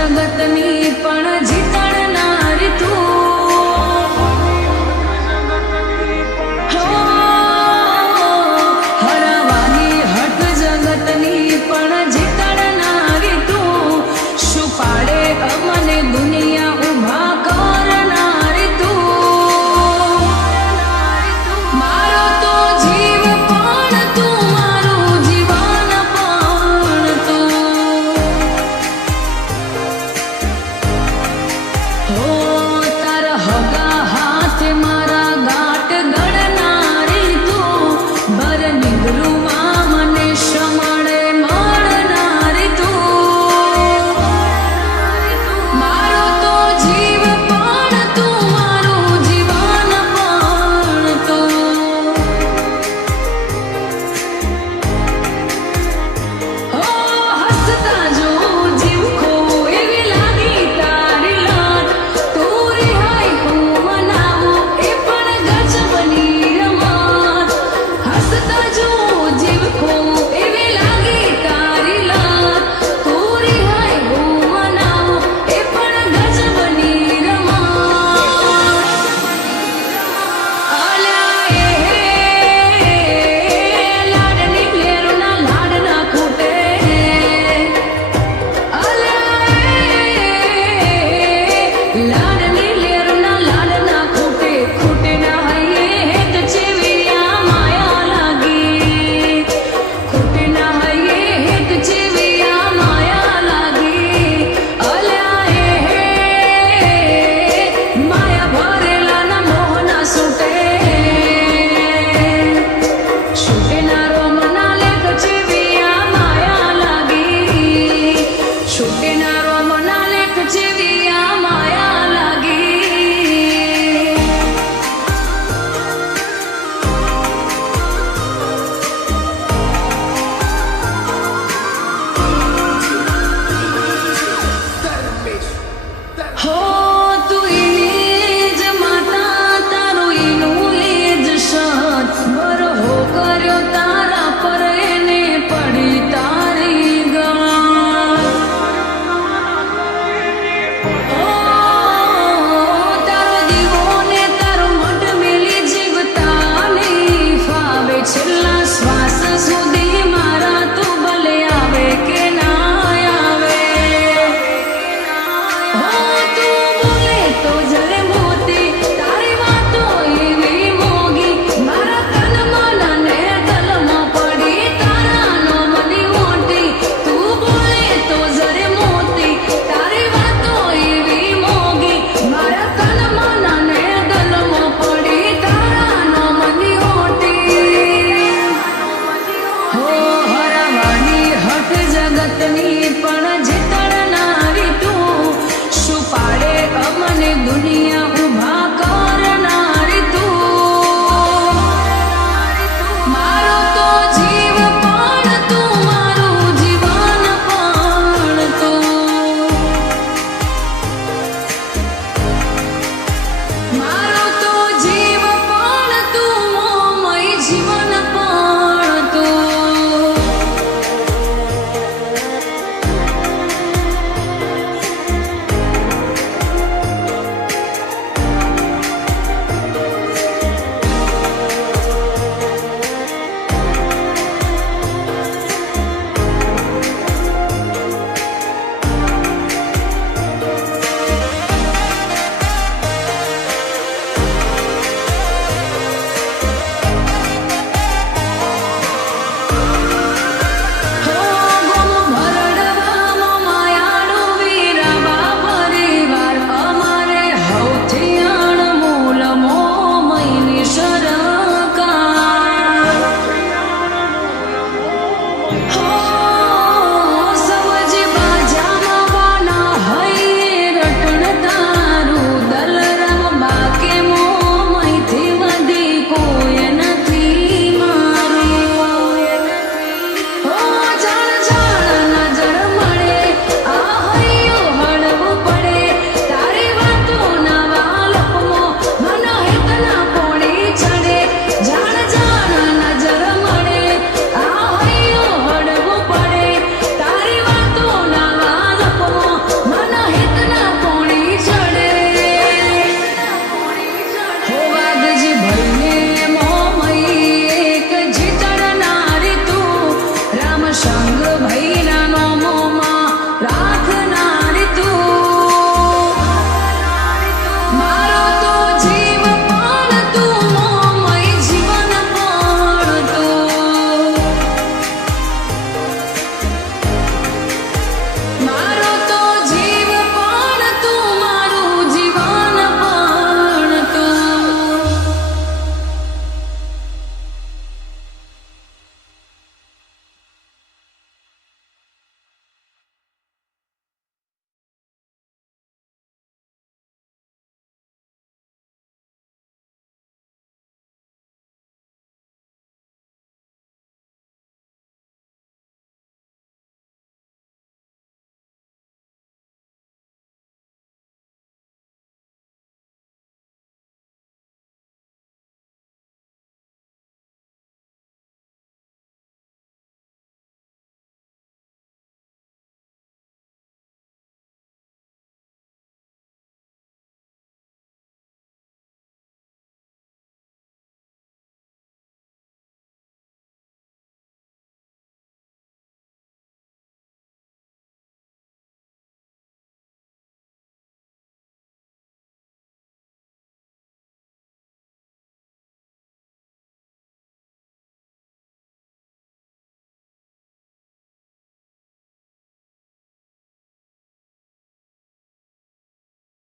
જગતની પણ જીતણનારી તું, હરાવાની હઠ જગતની પણ જીતણનારી તું, શું પાડે અમને દુનિયા ઉભા કરનારી તું, મારો તો જીવ પણ તું, મારું જીવન પણ તું, હો તારા હગા હાથે મારા ગાંઠ ગળનારી તું, ભર નિંદરુમાં મને શમળે મળનારી તું, મારો તો જીવ પણ તું, મારું જીવન પણ તું, હો હસતા જો જીવ ખોવું એવી લાગી તારી લાટ, તું રિહાઈ હું મનાવું એ પણ ગજબની રમત, હસતા જો જીવ ખોવું એવી લાગી તારી લાટ, તું રિહાઈ હું મનાવું એ પણ ગજબની રમત, અલ્યા એ લાડની લેરુના લાડ ના ખૂટે, લાડની લેરુના લાડ ના ખૂટે, ખૂટે ના હૈયે હેત ચેવિયા માયા લાગી, ખૂટે ના હૈયે હેત ચેવિયા માયા લાગી, અલ્યા એ માયા ભરેલા ના મોહના છૂટે, છૂટે ના રોમના લેખ ચેવિયા માયા લાગી, છૂટે ના રોમના લેખ ચેવિયા માયા લાગી. હો તું એની જ માતા, તારું એનું એ જ સત, બરહો કર્યો તારા પર એને પડી તારી ગાંઠ, તારો દીવો ને તારો મઢ મેલી જીવતા નહીં ફાવે, છેલ્લા શ્વાસ સુધી મારા તું ભલે આવે કે ના આવે, હો તું બોલે તો જરે મોતી, તારી વાતો એવી મોગી, મારા તનમાં ને તલમાં પડી તારા નોમની મોટી, તું બોલે તો જરે મોતી, તારી વાતો એવી મોગી, મારા તનમાં ને તલમાં પડી તારા નોમની મોટી, હો હરાવાની હઠ જગતની પણ જીતણનારી તું, શું પાડે અમને દુનિયા ઉભા કરનારી તું, મારો તો જીવ પણ તું, મારું જીવન પણ તું, મારો તો જીવ પણ તું, મોમય જીવન પણ તું. શાંગ